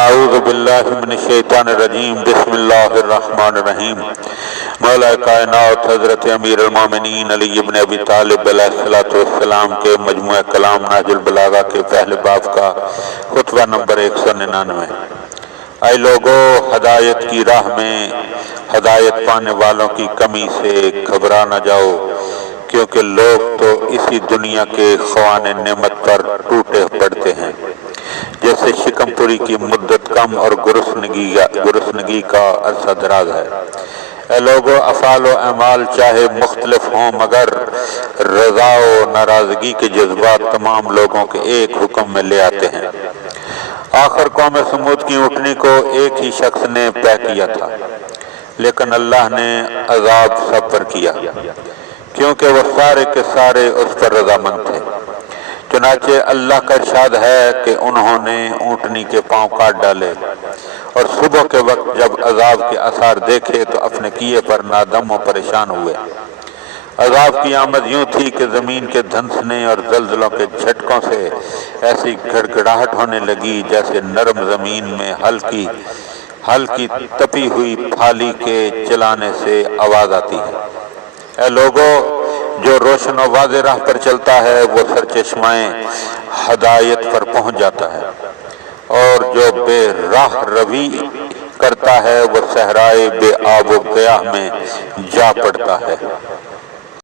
اعوذ باللہ من الشیطان الرجیم بسم اللہ الرحمن الرحیم۔ مولا کائنات حضرت امیر المومنین علی ابن ابی طالب علیہ السلام کے مجموعہ کلام نہج البلاغہ کے پہلے باب کا خطبہ نمبر 199۔ اے لوگو، ہدایت کی راہ میں ہدایت پانے والوں کی کمی سے گھبرا نہ جاؤ، کیونکہ لوگ تو اسی دنیا کے خوان نعمت پر ٹوٹے پڑتے ہیں، جیسے شکم پوری کی مدت کم اور گرسنگی کا عرصہ دراز ہے۔ اے لوگو، افعال و اعمال چاہے مختلف ہوں، مگر رضا و ناراضگی کے جذبات تمام لوگوں کے ایک حکم میں لے آتے ہیں۔ آخر قوم سمود کی اونٹنی کو ایک ہی شخص نے پے کیا تھا، لیکن اللہ نے عذاب سب پر کیا، کیونکہ وہ سارے کے سارے اس پر رضامند تھے۔ چنانچہ اللہ کا ارشاد ہے کہ انہوں نے اونٹنی کے پاؤں کاٹ ڈالے، اور صبح کے وقت جب عذاب کے آثار دیکھے تو اپنے کیے پر نادم و پریشان ہوئے۔ عذاب کی آمد یوں تھی کہ زمین کے دھنسنے اور زلزلوں کے جھٹکوں سے ایسی گڑگڑاہٹ ہونے لگی جیسے نرم زمین میں ہلکی تپی ہوئی پھالی کے چلانے سے آواز آتی ہے۔ اے لوگو، جو روشن و واضح راہ پر چلتا ہے وہ سرچشمائے ہدایت پر پہنچ جاتا ہے، اور جو بے راہ روی کرتا ہے وہ صحرائے بے آب و گیاہ میں جا پڑتا ہے۔